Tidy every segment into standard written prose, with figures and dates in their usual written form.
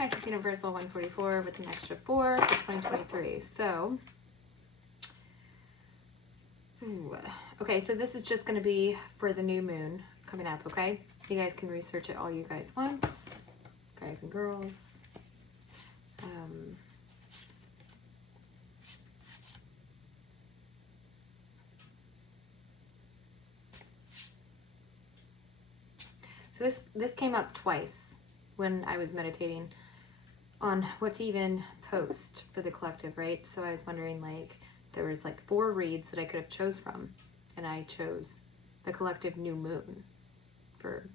Pisces Universal 144 with an extra 4 for 2023. So, okay, so this is just going to be for the new moon coming up, okay? You guys can research it all you guys want, guys and girls. So this came up twice when I was meditating on what to even post for the collective, right? So I was wondering, like, there was like 4 reads that I could have chose from, and I chose the collective new moon for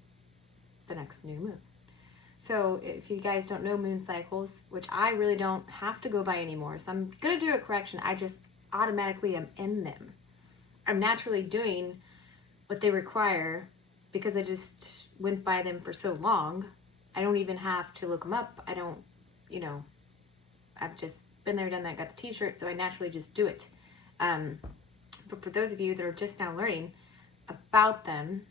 the next new moon. So if you guys don't know moon cycles, which I really don't have to go by anymore, so I'm gonna do a correction. I just automatically am in them. I'm naturally doing what they require because I just went by them for so long. I don't even have to look them up. I don't, you know, I've just been there, done that, got the t-shirt, so I naturally just do it. But for those of you that are just now learning about them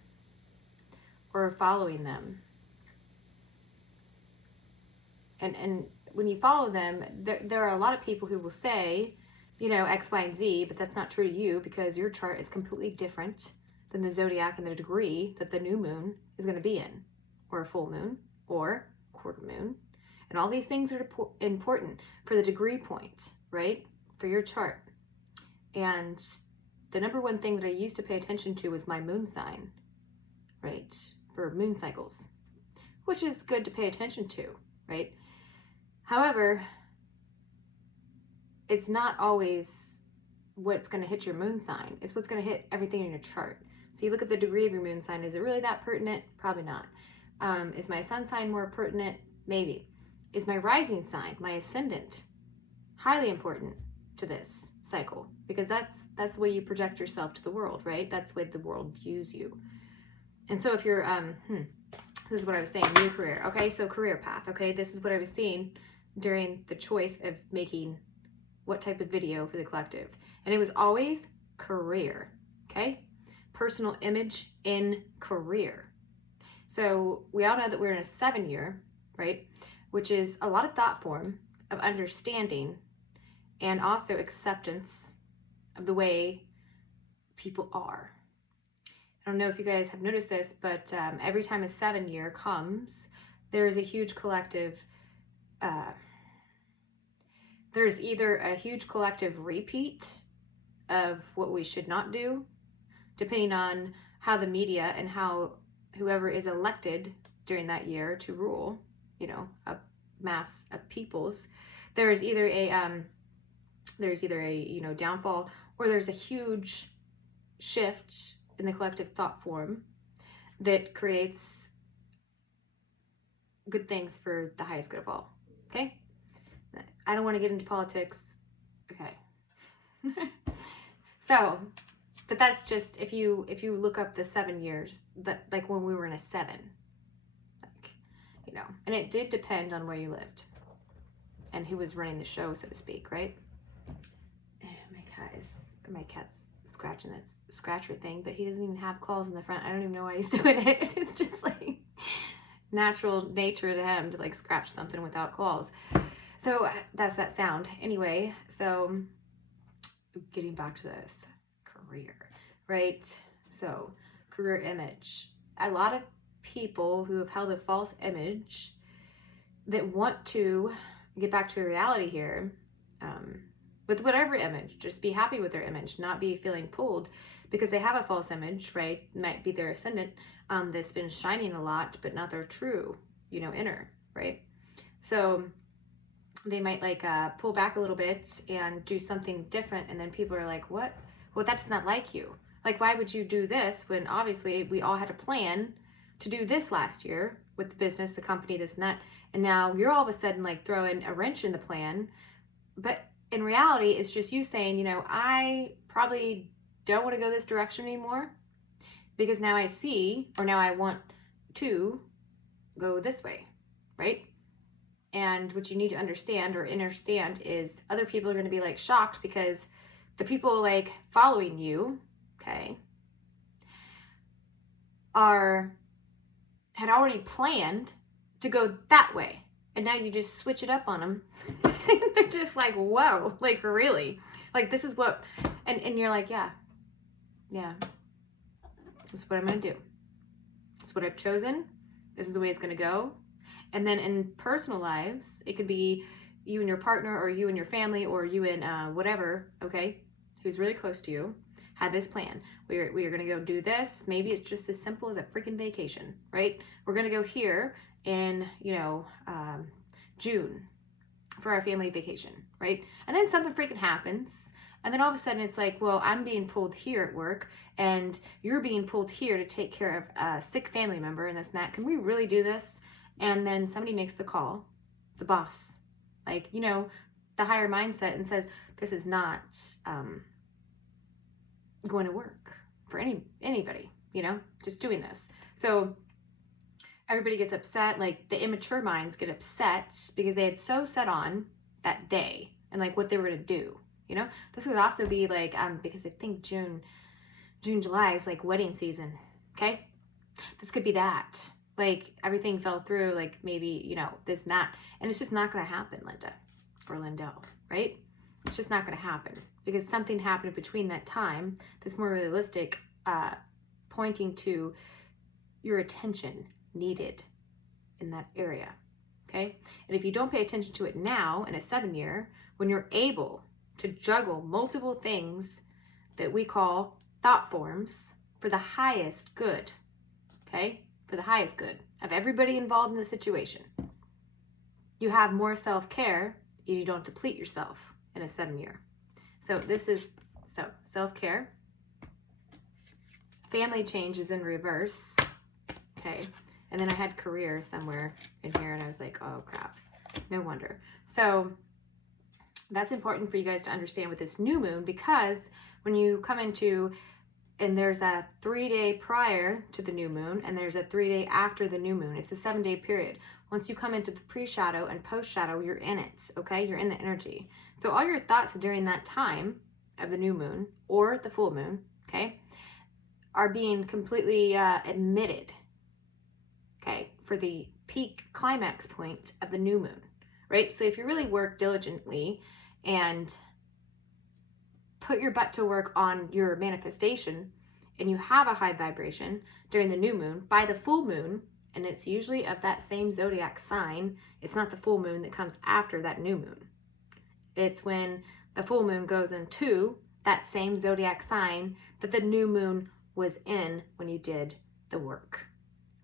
or following them, and when you follow them, there are a lot of people who will say, you know, X, Y, and Z, but that's not true to you because your chart is completely different than the zodiac and the degree that the new moon is going to be in, or a full moon, or quarter moon. And all these things are important for the degree point, right? For your chart. And the number one thing that I used to pay attention to was my moon sign, right? For moon cycles, which is good to pay attention to, right? However, it's not always what's going to hit your moon sign. It's what's going to hit everything in your chart. So you look at the degree of your moon sign. Is it really that pertinent? Probably not. Is my sun sign more pertinent? Maybe. Is my rising sign, my ascendant, highly important to this cycle? Because that's the way you project yourself to the world, right? That's the way the world views you. And so if you're, this is what I was saying, new career. Okay, so career path. Okay, this is what I was seeing during the choice of making what type of video for the collective. And it was always career, okay? Personal image in career. So we all know that we're in a 7-year, right? Which is a lot of thought form of understanding and also acceptance of the way people are. I don't know if you guys have noticed this, but every time a 7-year comes, there is a huge collective, there's either a huge collective repeat of what we should not do, depending on how the media and how whoever is elected during that year to rule, you know, a mass of peoples, there's either a you know, downfall, or there's a huge shift in the collective thought form that creates good things for the highest good of all. Okay, I don't want to get into politics. Okay. So, but that's just if you look up the 7 years, that like when we were in a 7, like, you know, and it did depend on where you lived and who was running the show, so to speak, right? My cat's scratching this scratcher thing, but he doesn't even have claws in the front. I don't even know why he's doing it. It's just like natural nature to him to like scratch something without claws. So that's that sound. Anyway, so getting back to this career, right? So career image. A lot of people who have held a false image that want to get back to reality here, with whatever image, just be happy with their image, not be feeling pulled because they have a false image, right? It might be their ascendant that's been shining a lot, but not their true, you know, inner, right? So they might like pull back a little bit and do something different, and then people are like, what? Well, that's not like you. Like, why would you do this when obviously we all had a plan to do this last year with the business, the company, this and that, and now you're all of a sudden like throwing a wrench in the plan. But in reality, it's just you saying, you know, I probably don't want to go this direction anymore because now I see, or now I want to go this way, right? And what you need to understand or understand is other people are going to be like shocked because the people like following you, okay, had already planned to go that way. And now you just switch it up on them. They're just like, whoa, like really? Like this is what, and you're like, yeah, this is what I'm going to do. It's what I've chosen. This is the way it's going to go. And then in personal lives, it could be you and your partner, or you and your family, or you and whatever, okay, who's really close to you, had this plan. We are going to go do this. Maybe it's just as simple as a freaking vacation, right? We're going to go here in, June for our family vacation, right? And then something freaking happens. And then all of a sudden it's like, well, I'm being pulled here at work and you're being pulled here to take care of a sick family member and this and that. Can we really do this? And then somebody makes the call, the boss, like, the higher mindset, and says, this is not going to work for anybody, just doing this. So everybody gets upset. Like the immature minds get upset because they had so set on that day and like what they were going to do. This would also be like, because I think June, July is like wedding season. Okay. This could be that. Like everything fell through, like maybe, this, not, and it's just not going to happen, Linda, for Lindell, right? It's just not going to happen because something happened between that time that's more realistic, pointing to your attention needed in that area. Okay. And if you don't pay attention to it now in a 7-year, when you're able to juggle multiple things that we call thought forms for the highest good, okay, for the highest good of everybody involved in the situation, you have more self-care and you don't deplete yourself in a 7-year. So this is, self-care, family change is in reverse, okay, and then I had career somewhere in here and I was like, oh crap, no wonder. So that's important for you guys to understand with this new moon, because when you come into, and there's a 3-day prior to the new moon and there's a 3-day after the new moon. It's a 7-day period. Once you come into the pre-shadow and post-shadow, you're in it, okay? You're in the energy. So all your thoughts during that time of the new moon or the full moon, okay, are being completely emitted, okay, for the peak climax point of the new moon, right? So if you really work diligently and put your butt to work on your manifestation and you have a high vibration during the new moon, by the full moon, and it's usually of that same zodiac sign, it's not the full moon that comes after that new moon. It's when the full moon goes into that same zodiac sign that the new moon was in when you did the work.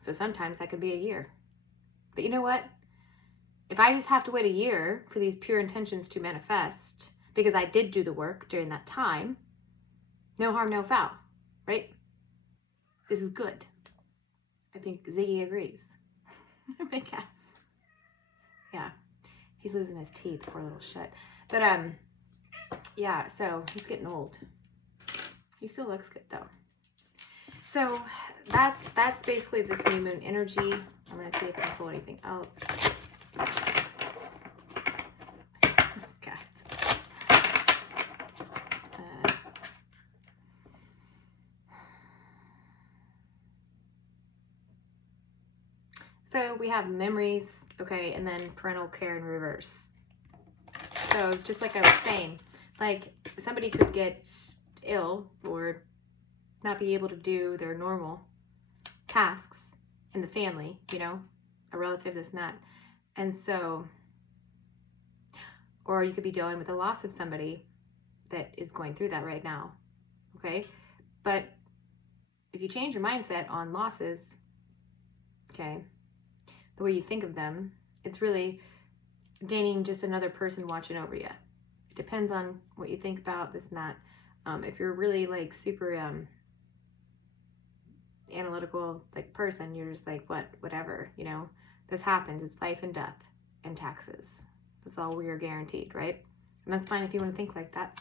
So sometimes that could be a year. But you know what? If I just have to wait a year for these pure intentions to manifest, because I did do the work during that time, no harm, no foul, right? This is good. I think Ziggy agrees. Oh my God. Yeah, he's losing his teeth, poor little shit. But yeah, so he's getting old. He still looks good though. So that's basically this new moon energy. I'm gonna see if I can pull anything else. So we have memories, okay, and then parental care in reverse. So just like I was saying, like somebody could get ill or not be able to do their normal tasks in the family, a relative that's not. And so, or you could be dealing with the loss of somebody that is going through that right now, okay? But if you change your mindset on losses, okay, the way you think of them, it's really gaining just another person watching over you. It depends on what you think about this and that. If you're really like super analytical like person, you're just like, whatever, this happens. It's life and death and taxes. That's all we are guaranteed, right? And that's fine if you want to think like that.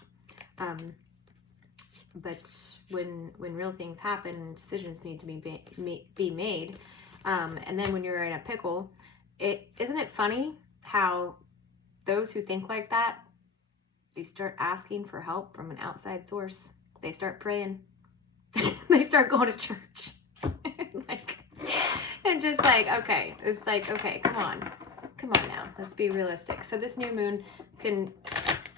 But when real things happen and decisions need to be made, and then when you're in a pickle, isn't it funny how those who think like that, they start asking for help from an outside source. They start praying. They start going to church. And just like, okay, it's like, okay, come on. Come on now, let's be realistic. So this new moon can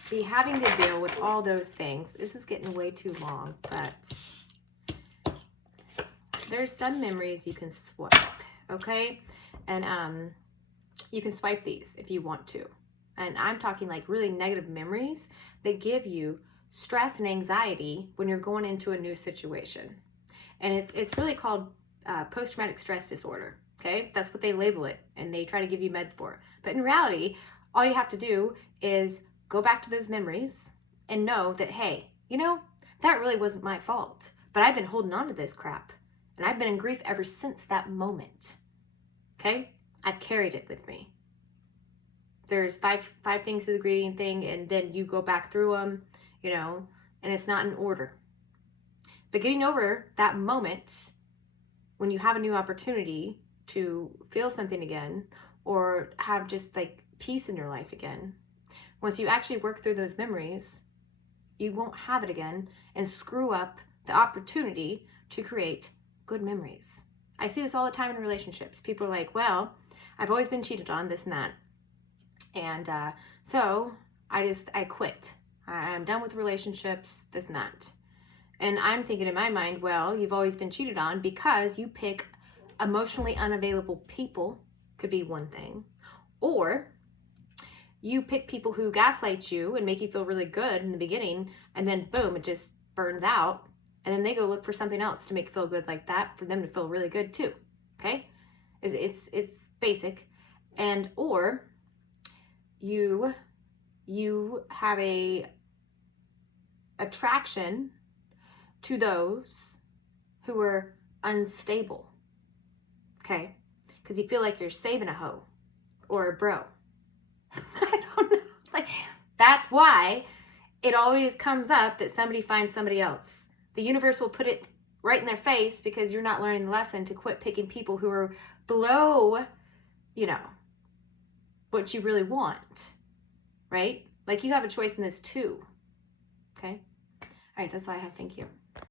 be having to deal with all those things. This is getting way too long, but there's some memories you can swipe, okay? And you can swipe these if you want to. And I'm talking like really negative memories that give you stress and anxiety when you're going into a new situation. And it's really called post-traumatic stress disorder, okay? That's what they label it, and they try to give you meds for. But in reality, all you have to do is go back to those memories and know that, hey, you know, that really wasn't my fault, but I've been holding on to this crap, and I've been in grief ever since that moment, okay? I've carried it with me. There's five things to the grieving thing, and then you go back through them, you know, and it's not in order. But getting over that moment when you have a new opportunity to feel something again, or have just like peace in your life again, once you actually work through those memories, you won't have it again and screw up the opportunity to create good memories. I see this all the time in relationships. People are like, well, I've always been cheated on, this and that. And so I quit. I'm done with relationships, this and that. And I'm thinking in my mind, well, you've always been cheated on because you pick emotionally unavailable people, could be one thing. Or you pick people who gaslight you and make you feel really good in the beginning, and then boom, it just burns out. And then they go look for something else to make you feel good like that, for them to feel really good too. Okay? It's basic. And or you have a attraction to those who are unstable, okay? Because you feel like you're saving a hoe or a bro. I don't know. Like, that's why it always comes up that somebody finds somebody else. The universe will put it right in their face because you're not learning the lesson to quit picking people who are below, you know, what you really want, right? Like, you have a choice in this too, okay? All right, that's all I have. Thank you.